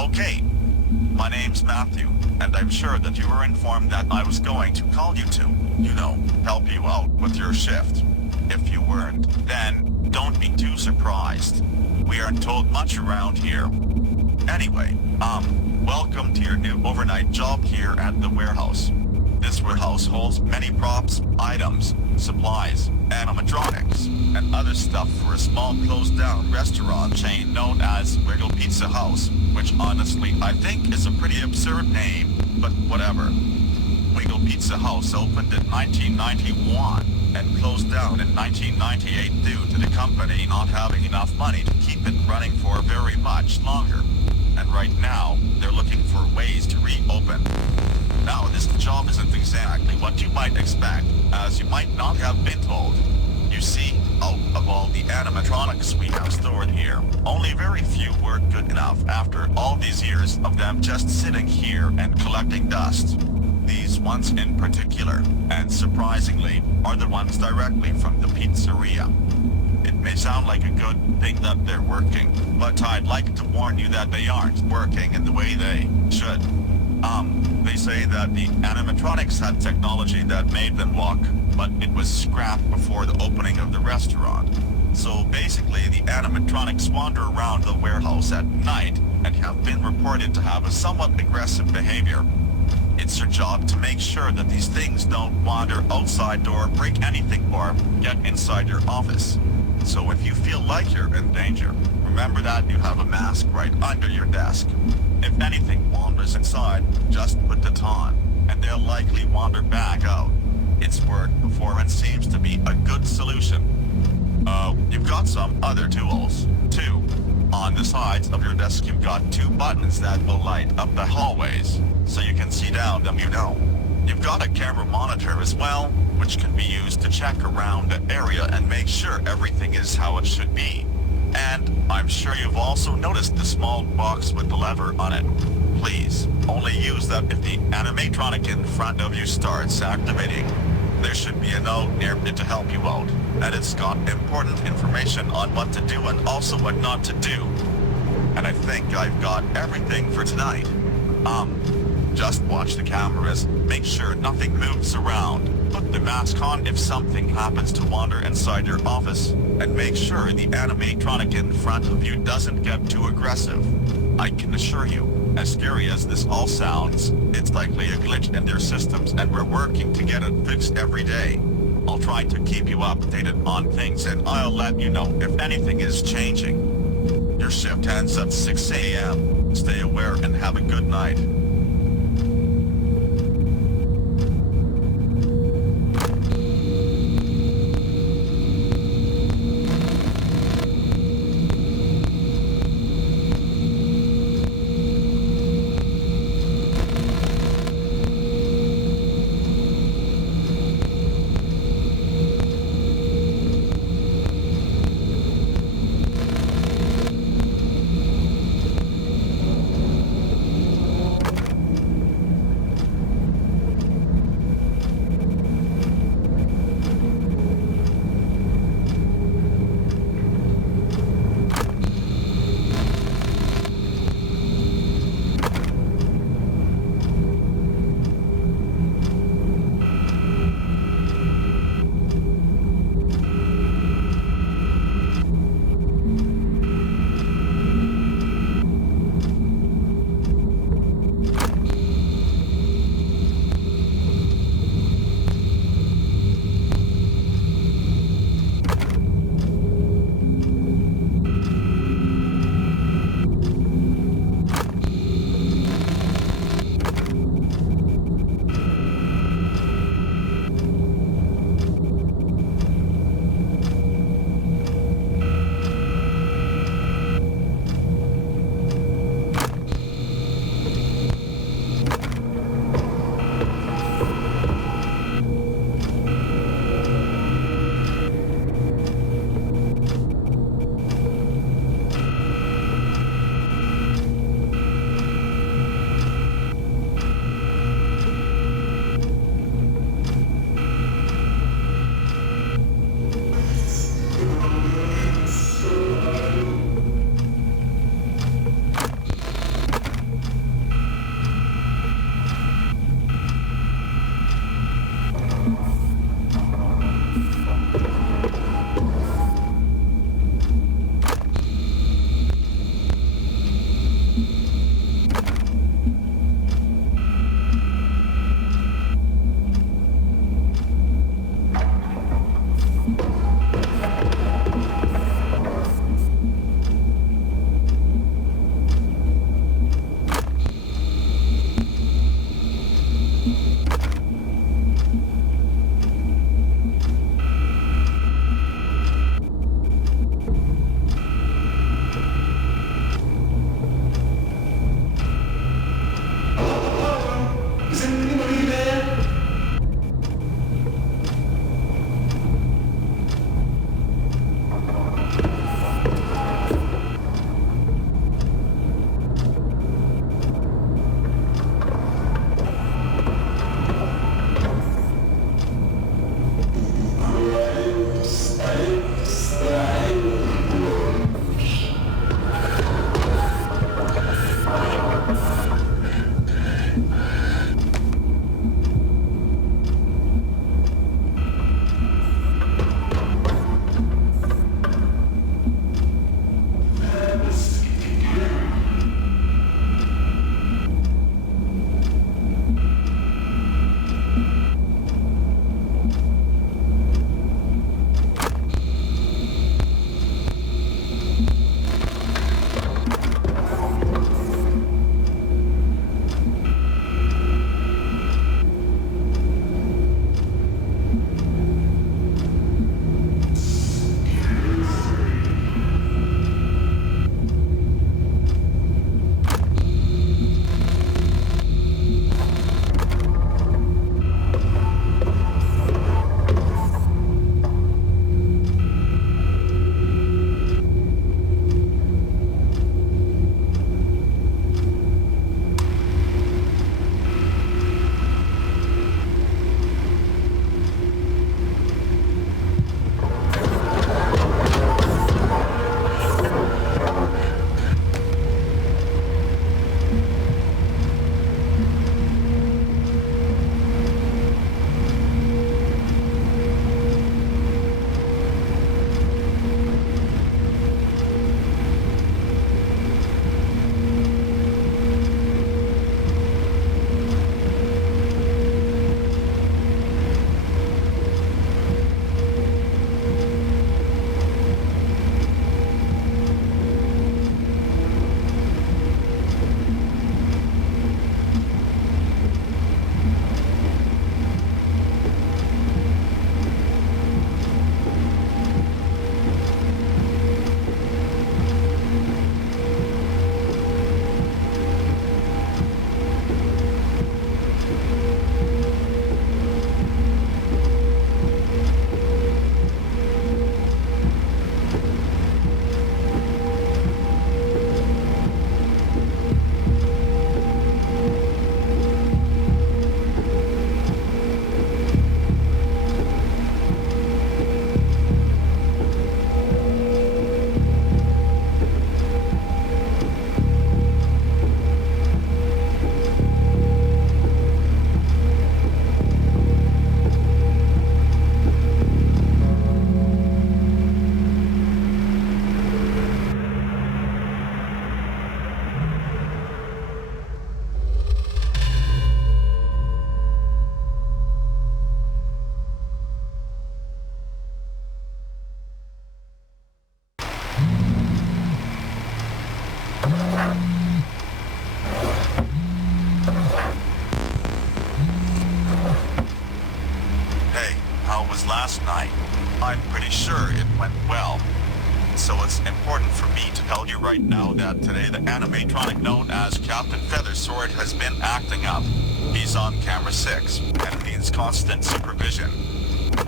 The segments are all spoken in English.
Okay, my name's Matthew, and I'm sure that you were informed that I was going to call you to, help you out with your shift. If you weren't, then don't be too surprised. We aren't told much around here. Anyway, welcome to your new overnight job here at the warehouse. This warehouse holds many props, items, supplies, animatronics, and other stuff for a small closed-down restaurant chain known as Wiggle Pizza House, which honestly I think is a pretty absurd name, but whatever. Wiggle Pizza House opened in 1991 and closed down in 1998 due to the company not having enough money to keep it running for very much longer. And right now, they're looking for ways to reopen. Now, this job isn't exactly what you might expect, as you might not have been told. You see, out of all the animatronics we have stored here, only very few were good enough after all these years of them just sitting here and collecting dust. These ones in particular, and surprisingly, are the ones directly from the pizzeria. It may sound like a good thing that they're working, but I'd like to warn you that they aren't working in the way they should. They say that the animatronics had technology that made them walk, but it was scrapped before the opening of the restaurant. So basically, the animatronics wander around the warehouse at night and have been reported to have a somewhat aggressive behavior. It's your job to make sure that these things don't wander outside or break anything or get inside your office. So if you feel like you're in danger, remember that you have a mask right under your desk. If anything wanders inside, just put it on, and they'll likely wander back out. It's worked before and seems to be a good solution. You've got some other tools, too. On the sides of your desk you've got two buttons that will light up the hallways, so you can see down them, You've got a camera monitor as well, which can be used to check around the area and make sure everything is how it should be. And I'm sure you've also noticed the small box with the lever on it. Please, only use that if the animatronic in front of you starts activating. There should be a note near it to help you out, and it's got important information on what to do and also what not to do. And I think I've got everything for tonight. Just watch the cameras, make sure nothing moves around, put the mask on if something happens to wander inside your office, and make sure the animatronic in front of you doesn't get too aggressive. I can assure you, as scary as this all sounds, it's likely a glitch in their systems and we're working to get it fixed every day. I'll try to keep you updated on things and I'll let you know if anything is changing. Your shift ends at 6 a.m. Stay aware and have a good night. I'm pretty sure it went well. So it's important for me to tell you right now that today the animatronic known as Captain Feathersword has been acting up. He's on camera 6 and needs constant supervision.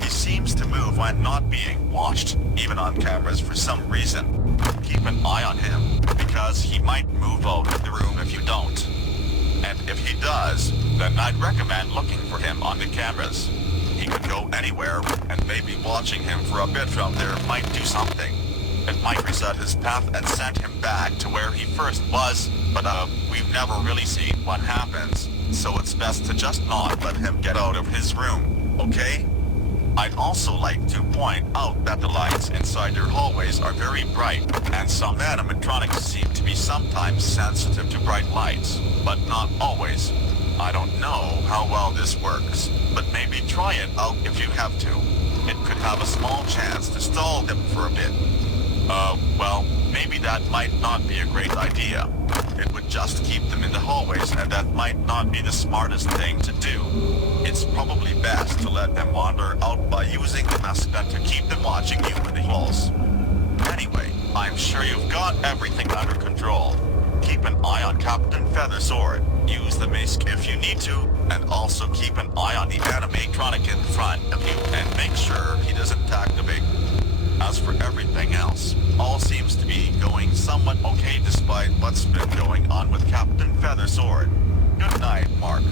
He seems to move when not being watched, even on cameras for some reason. Keep an eye on him, because he might move out of the room if you don't. And if he does, then I'd recommend looking for him on the cameras. He could go anywhere, and maybe watching him for a bit from there might do something. It might reset his path and send him back to where he first was, but we've never really seen what happens, so it's best to just not let him get out of his room, okay? I'd also like to point out that the lights inside your hallways are very bright, and some animatronics seem to be sometimes sensitive to bright lights, but not always. I don't know how well this works, but maybe try it out if you have to. It could have a small chance to stall them for a bit. Well, maybe that might not be a great idea. It would just keep them in the hallways, and that might not be the smartest thing to do. It's probably best to let them wander out by using the mask than to keep them watching you in the halls. Anyway, I'm sure you've got everything under control. Keep an eye on Captain Feathersword. Use the mask if you need to, and also keep an eye on the animatronic in front of you and make sure he doesn't activate. As for everything else, all seems to be going somewhat okay despite what's been going on with Captain Feathersword. Good night, Mark.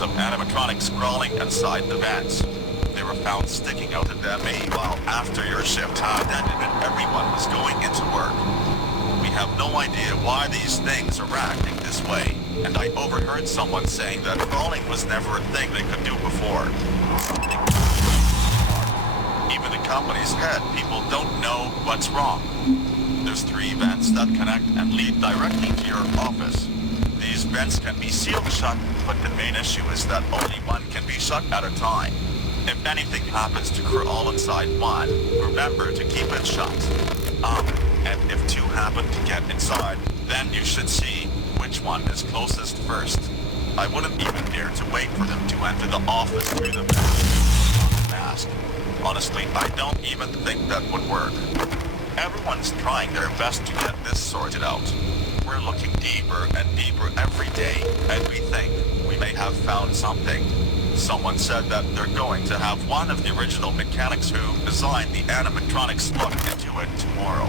some animatronics crawling inside the vents. They were found sticking out of them a while after your shift had ended and everyone was going into work. We have no idea why these things are acting this way, and I overheard someone saying that crawling was never a thing they could do before. Even the company's head people don't know what's wrong. There's 3 vents that connect and lead directly to your office. These vents can be sealed shut, but the main issue is that only one can be shut at a time. If anything happens to crawl inside one, remember to keep it shut. And if 2 happen to get inside, then you should see which one is closest first. I wouldn't even dare to wait for them to enter the office through the mask. Honestly, I don't even think that would work. Everyone's trying their best to get this sorted out. We're looking deeper and deeper every day, and we think we may have found something. Someone said that they're going to have one of the original mechanics who designed the animatronics look into it tomorrow.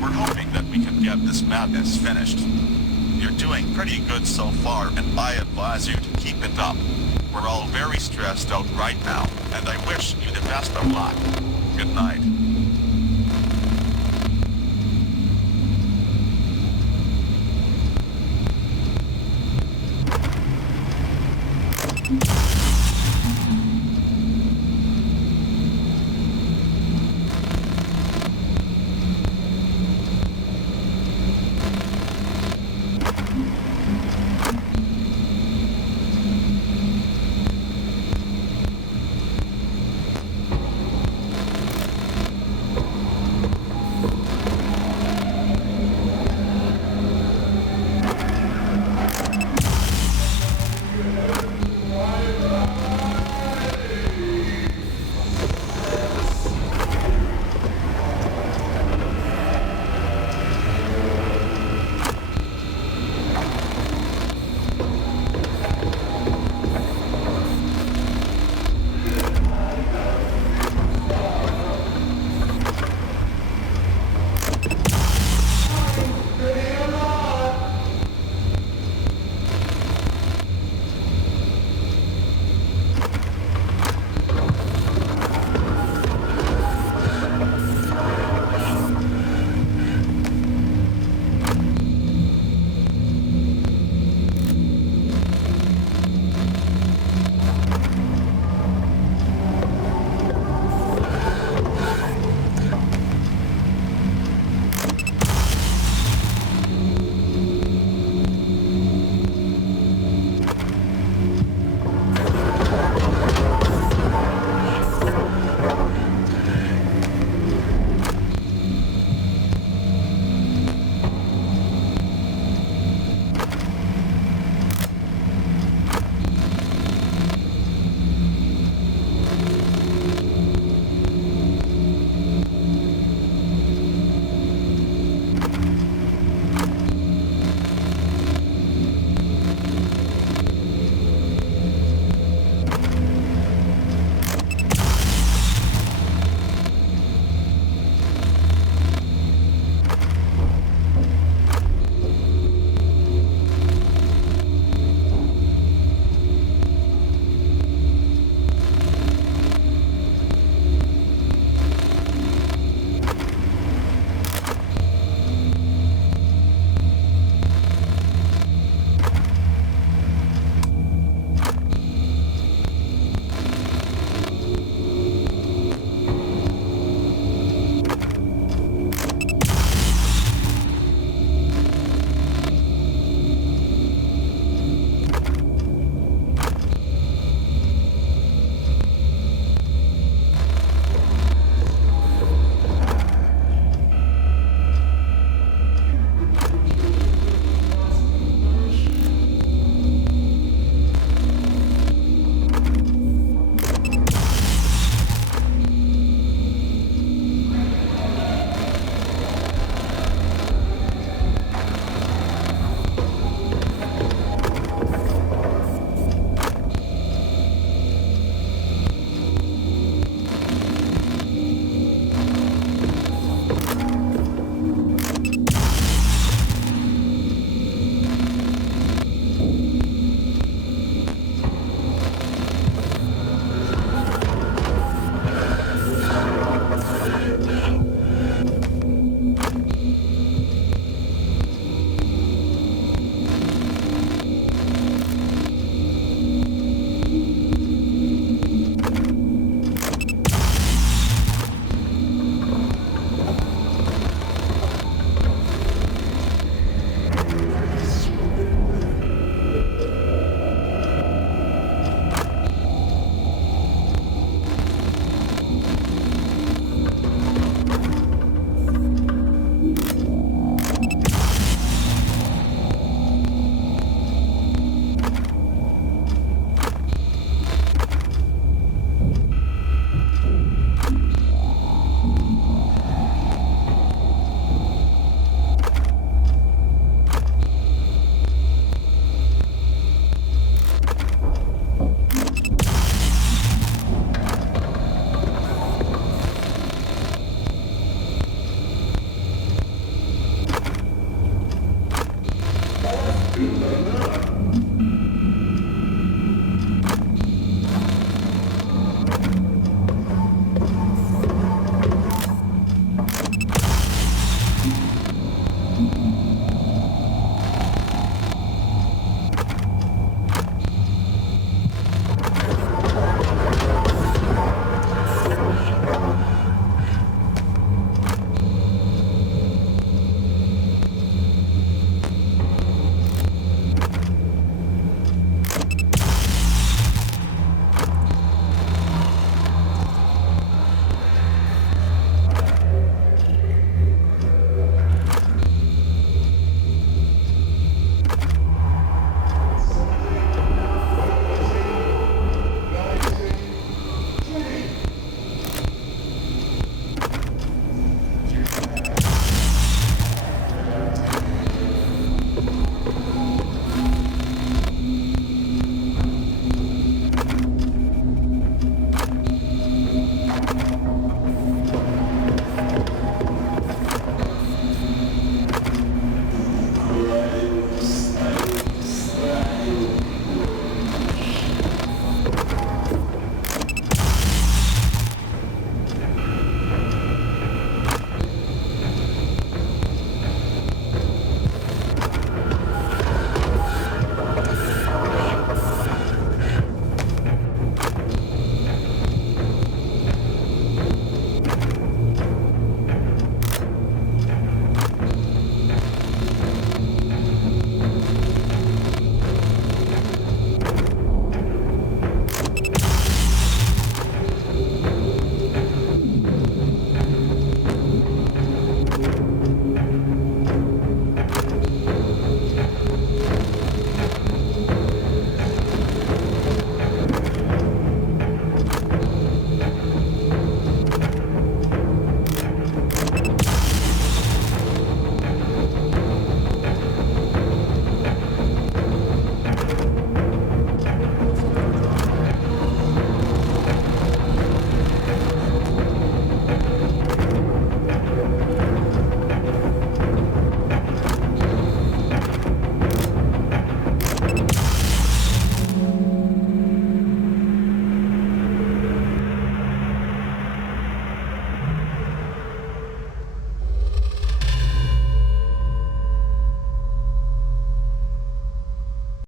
We're hoping that we can get this madness finished. You're doing pretty good so far, and I advise you to keep it up. We're all very stressed out right now, and I wish you the best of luck. Good night.